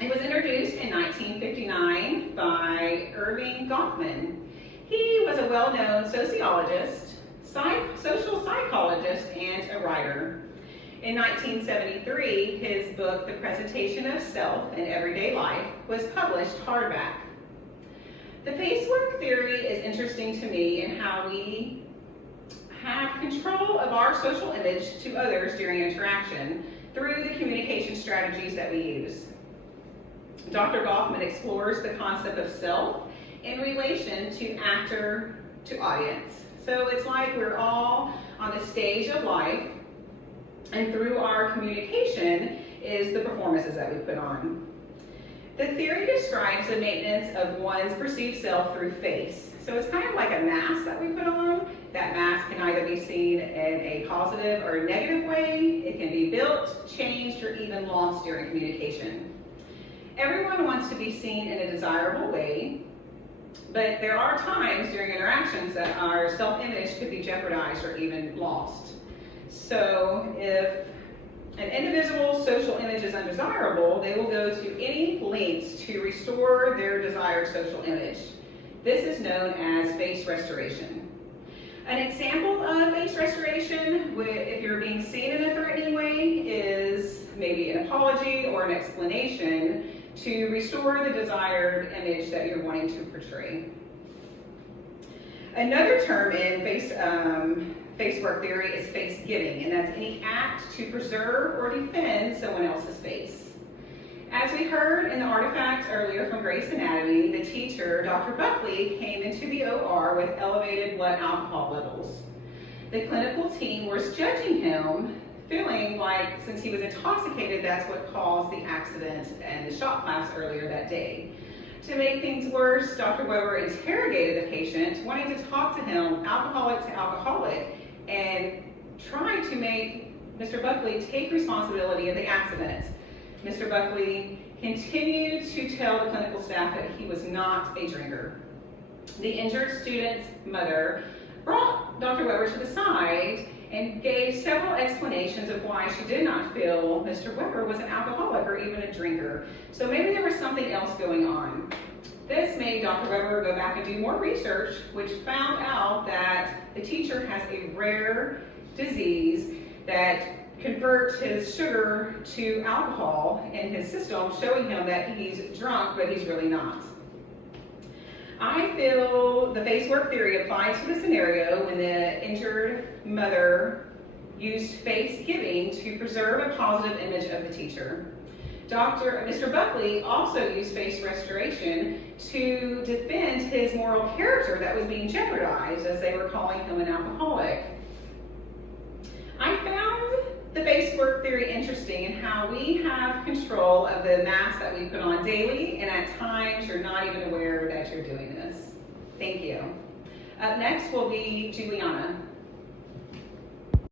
It was introduced in 1959 by Irving Goffman. He was a well-known sociologist, social psychologist, and a writer. In 1973, his book, The Presentation of Self in Everyday Life, was published hardback. The Facework Theory is interesting to me in how we have control of our social image to others during interaction through the communication strategies that we use. Dr. Goffman explores the concept of self in relation to actor to audience. So it's like we're all on the stage of life, and through our communication is the performances that we put on. The theory describes the maintenance of one's perceived self through face. So it's kind of like a mask that we put on. That mask can either be seen in a positive or negative way. It can be built, changed, or even lost during communication. Everyone wants to be seen in a desirable way, but there are times during interactions that our self-image could be jeopardized or even lost. So if an individual's social image is undesirable, they will go to any lengths to restore their desired social image. This is known as face restoration. An example of face restoration, if you're being seen in a threatening way, is maybe an apology or an explanation to restore the desired image that you're wanting to portray. Another term in Facework Theory is face giving, and that's any act to preserve or defend someone else's face. As we heard in the artifact earlier from Gray's Anatomy, the teacher, Dr. Buckley, came into the OR with elevated blood alcohol levels. The clinical team was judging him, feeling like since he was intoxicated, that's what caused the accident and the shot class earlier that day. To make things worse, Dr. Weber interrogated the patient, wanting to talk to him, alcoholic to alcoholic, and tried to make Mr. Buckley take responsibility of the accident. Mr. Buckley continued to tell the clinical staff that he was not a drinker. The injured student's mother brought Dr. Weber to the side and gave several explanations of why she did not feel Mr. Weber was an alcoholic or even a drinker. So maybe there was something else going on. This made Dr. Weber go back and do more research, which found out that the teacher has a rare disease that converts his sugar to alcohol in his system, showing him that he's drunk, but he's really not. I feel the Facework Theory applies to the scenario when the injured mother used face giving to preserve a positive image of the teacher. Mr. Buckley also used face restoration to defend his moral character that was being jeopardized, as they were calling him an alcoholic. I found the Facework Theory interesting in how we have control of the mask that we put on daily, and at times you're not even aware that you're doing this. Thank you. Up next will be Juliana.